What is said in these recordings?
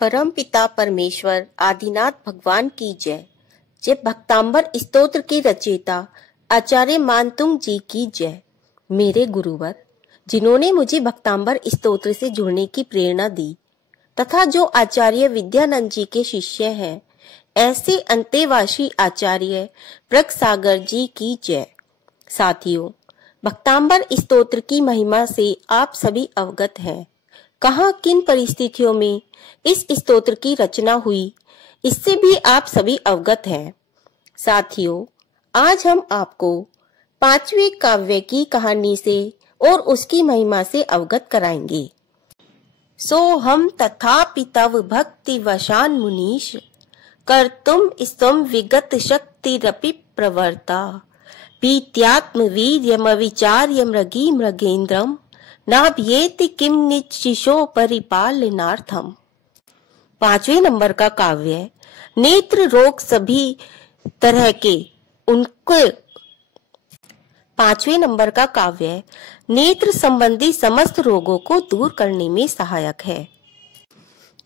परम पिता परमेश्वर आदिनाथ भगवान की जय। जय भक्तांबर स्तोत्र के रचयिता आचार्य मानतुंग जी की जय। मेरे गुरुवर जिन्होंने मुझे भक्तांबर स्तोत्र से जुड़ने की प्रेरणा दी तथा जो आचार्य विद्यानंद जी के शिष्य हैं, ऐसे अंतेवासी आचार्य प्रगसागर जी की जय। साथियों, भक्तांबर स्तोत्र की महिमा से आप सभी अवगत हैं। कहाँ किन परिस्थितियों में इस स्तोत्र की रचना हुई, इससे भी आप सभी अवगत हैं। साथियों, आज हम आपको 5वें काव्य की कहानी से और उसकी महिमा से अवगत कराएंगे। सो हम तथापि तव भक्ति वशान मुनीश कर्तुम स्तम विगत शक्तिरपि प्रवर्ता पीत्यात्म वीर्यम विचार्य मृगी मृगेन्द्रम नाभ्येति किम निशिशो परिपालनार्थम। 5वें नंबर का काव्य नेत्र रोग सभी तरह के उनके 5वें नंबर का काव्य नेत्र संबंधी समस्त रोगों को दूर करने में सहायक है।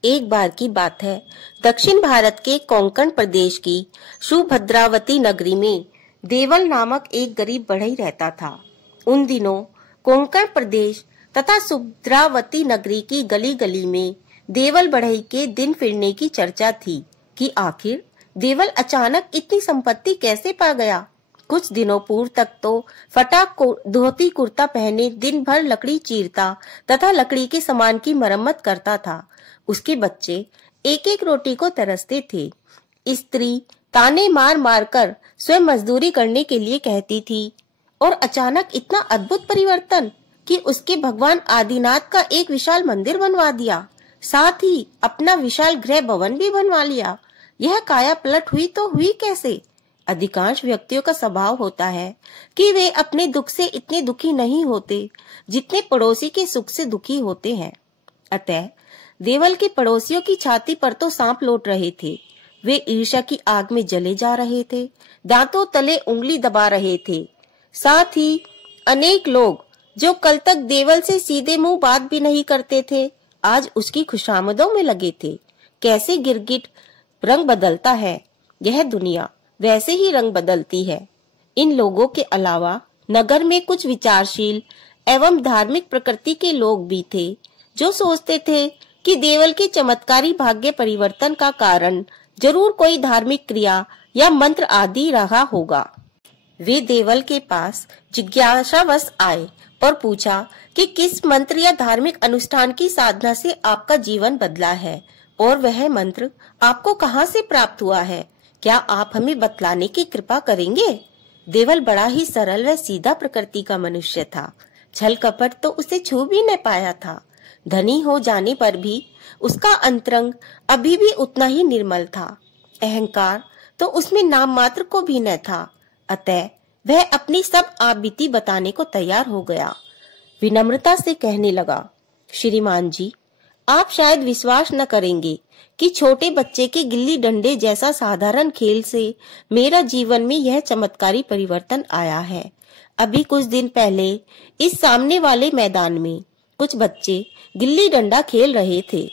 एक बार की बात है, दक्षिण भारत के कोंकण प्रदेश की सुभद्रावती नगरी में देवल नामक एक गरीब बढ़ई रहता था। उन दिनों कोंकण प्रदेश तथा सुभद्रावती नगरी की गली गली में देवल बढ़ई के दिन फिरने की चर्चा थी कि आखिर देवल अचानक इतनी संपत्ति कैसे पा गया। कुछ दिनों पूर्व तक तो फटा धोती कुर्ता पहने दिन भर लकड़ी चीरता तथा लकड़ी के सामान की मरम्मत करता था। उसके बच्चे एक एक रोटी को तरसते थे। स्त्री ताने मार मार कर स्वयं मजदूरी करने के लिए कहती थी। और अचानक इतना अद्भुत परिवर्तन कि उसके भगवान आदिनाथ का एक विशाल मंदिर बनवा दिया, साथ ही अपना विशाल गृह भवन भी बनवा लिया। यह काया पलट हुई तो हुई कैसे? अधिकांश व्यक्तियों का स्वभाव होता है कि वे अपने दुख से इतने दुखी नहीं होते जितने पड़ोसी के सुख से दुखी होते हैं। अतः देवल के पड़ोसियों की छाती पर तो सांप लौट रहे थे। वे ईर्ष्या की आग में जले जा रहे थे, दांतों तले उंगली दबा रहे थे। साथ ही अनेक लोग जो कल तक देवल से सीधे मुंह बात भी नहीं करते थे, आज उसकी खुशामदों में लगे थे। कैसे गिरगिट रंग बदलता है, यह दुनिया वैसे ही रंग बदलती है। इन लोगों के अलावा नगर में कुछ विचारशील एवं धार्मिक प्रकृति के लोग भी थे, जो सोचते थे कि देवल के चमत्कारी भाग्य परिवर्तन का कारण जरूर कोई धार्मिक क्रिया या मंत्र आदि रहा होगा। वे देवल के पास जिज्ञासावश आए और पूछा कि किस मंत्र या धार्मिक अनुष्ठान की साधना से आपका जीवन बदला है और वह मंत्र आपको कहां से प्राप्त हुआ है, क्या आप हमें बतलाने की कृपा करेंगे? देवल बड़ा ही सरल व सीधा प्रकृति का मनुष्य था। छल कपट तो उसे छू भी न पाया था। धनी हो जाने पर भी उसका अंतरंग अभी भी उतना ही निर्मल था। अहंकार तो उसमें नाम मात्र को भी न था। अतः वह अपनी सब आपबीती बताने को तैयार हो गया। विनम्रता से कहने लगा, श्रीमान जी, आप शायद विश्वास न करेंगे कि छोटे बच्चे के गिल्ली डंडे जैसा साधारण खेल से मेरा जीवन में यह चमत्कारी परिवर्तन आया है। अभी कुछ दिन पहले इस सामने वाले मैदान में कुछ बच्चे गिल्ली डंडा खेल रहे थे।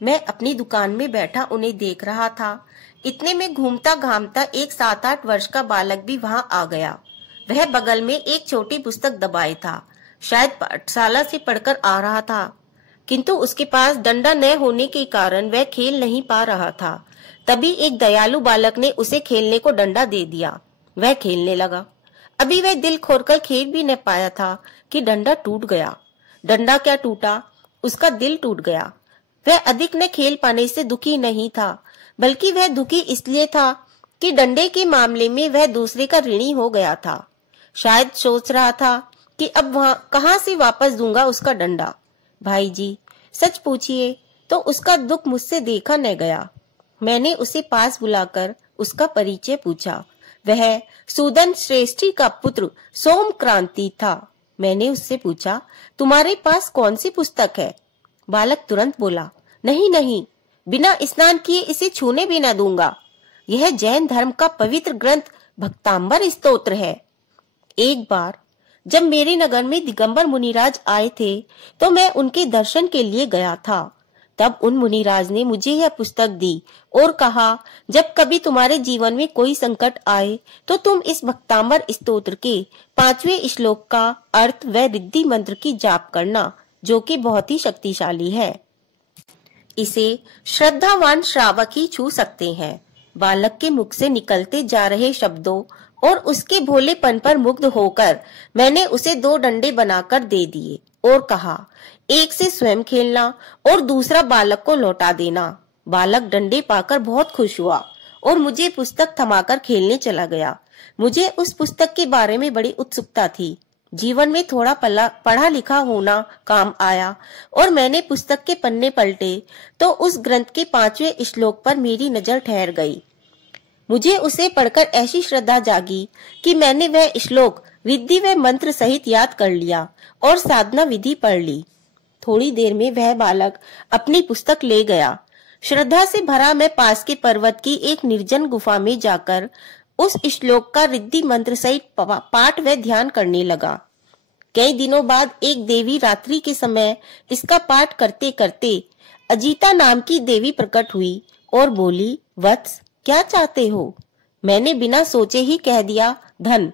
मैं अपनी दुकान में बैठा उन्हें देख रहा था। इतने में घूमता घामता एक 7-8 वर्ष का बालक भी वहां आ गया। वह बगल में एक छोटी पुस्तक दबाए था। शायद पाठशाला से पढ़कर आ रहा था, किंतु उसके पास डंडा न होने के कारण वह खेल नहीं पा रहा था। तभी एक दयालु बालक ने उसे खेलने को डंडा दे दिया। वह खेलने लगा। अभी वह दिल खोलकर खेल भी न पाया था कि डंडा टूट गया। डंडा क्या टूटा, उसका दिल टूट गया। वह अधिक न खेल पाने से दुखी नहीं था, बल्कि वह दुखी इसलिए था कि डंडे के मामले में वह दूसरे का ऋणी हो गया था। शायद सोच रहा था कि अब वहां कहां से वापस दूंगा उसका डंडा। भाई जी, सच पूछिए तो उसका दुख मुझसे देखा न गया। मैंने उसे पास बुलाकर उसका परिचय पूछा। वह सूदन श्रेष्ठी का पुत्र सोमक्रांति था। मैंने उससे पूछा, तुम्हारे पास कौन सी पुस्तक है? बालक तुरंत बोला, नहीं नहीं, बिना स्नान किए इसे छूने भी न दूंगा। यह जैन धर्म का पवित्र ग्रंथ भक्तांबर स्तोत्र है। एक बार जब मेरे नगर में दिगंबर मुनिराज आए थे तो मैं उनके दर्शन के लिए गया था। तब उन मुनिराज ने मुझे यह पुस्तक दी और कहा, जब कभी तुम्हारे जीवन में कोई संकट आए तो तुम इस भक्तांबर स्तोत्र के 5वें श्लोक का अर्थ व रिद्धि मंत्र की जाप करना, जो कि बहुत ही शक्तिशाली है। इसे श्रद्धावान श्रावक ही छू सकते हैं। बालक के मुख से निकलते जा रहे शब्दों और उसके भोलेपन पर मुग्ध होकर मैंने उसे 2 डंडे बनाकर दे दिए और कहा, एक से स्वयं खेलना और दूसरा बालक को लौटा देना। बालक डंडे पाकर बहुत खुश हुआ और मुझे पुस्तक थमाकर खेलने चला गया। मुझे उस पुस्तक के बारे में बड़ी उत्सुकता थी। जीवन में थोड़ा पढ़ा लिखा होना काम आया और मैंने पुस्तक के पन्ने पलटे तो उस ग्रंथ के 5वें श्लोक पर मेरी नजर ठहर गई। मुझे उसे पढ़कर ऐसी श्रद्धा जागी कि मैंने वह श्लोक रिद्धि व मंत्र सहित याद कर लिया और साधना विधि पढ़ ली। थोड़ी देर में वह बालक अपनी पुस्तक ले गया। श्रद्धा से भरा मैं पास के पर्वत की एक निर्जन गुफा में जाकर उस श्लोक का रिद्धि मंत्र सहित पाठ व ध्यान करने लगा। कई दिनों बाद एक देवी रात्रि के समय इसका पाठ करते करते अजीता नाम की देवी प्रकट हुई और बोली, वत्स क्या चाहते हो? मैंने बिना सोचे ही कह दिया, धन।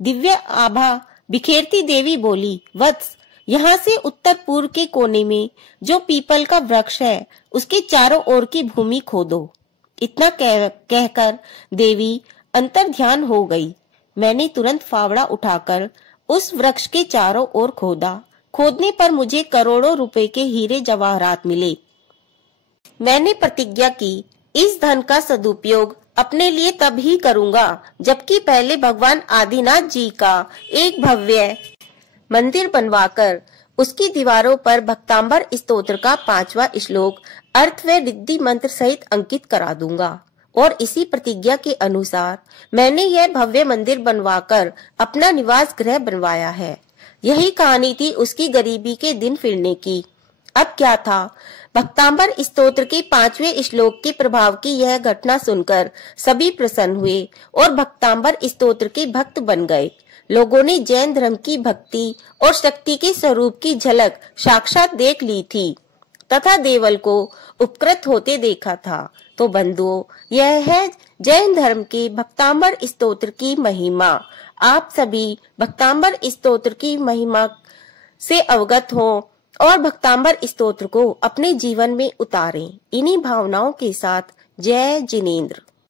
दिव्य आभा बिखेरती देवी बोली, वत्स यहाँ से उत्तर पूर्व के कोने में जो पीपल का वृक्ष है उसके चारों ओर की भूमि खोदो। इतना कहकर देवी अंतर ध्यान हो गई। मैंने तुरंत फावड़ा उठाकर उस वृक्ष के चारों ओर खोदा। खोदने पर मुझे करोड़ों रुपए के हीरे जवाहरात मिले। मैंने प्रतिज्ञा की, इस धन का सदुपयोग अपने लिए तब ही करूंगा जबकि पहले भगवान आदिनाथ जी का एक भव्य मंदिर बनवाकर उसकी दीवारों पर भक्तांबर स्तोत्र का 5वां श्लोक अर्थ व रिद्धि मंत्र सहित अंकित करा दूंगा। और इसी प्रतिज्ञा के अनुसार मैंने यह भव्य मंदिर बनवाकर अपना निवास गृह बनवाया है। यही कहानी थी उसकी गरीबी के दिन फिरने की। अब क्या था? भक्तांबर स्तोत्र के 5वें श्लोक के प्रभाव की यह घटना सुनकर सभी प्रसन्न हुए और भक्तांबर स्तोत्र के भक्त बन गए। लोगों ने जैन धर्म की भक्ति और शक्ति के स्वरूप की झलक साक्षात देख ली थी तथा देवल को उपकृत होते देखा था। तो बंधुओं, यह है जैन धर्म के भक्तांबर स्तोत्र की महिमा। आप सभी भक्तांबर स्तोत्र की महिमा से अवगत हो और भक्तांबर स्तोत्र को अपने जीवन में उतारें। इन्हीं भावनाओं के साथ जय जिनेंद्र।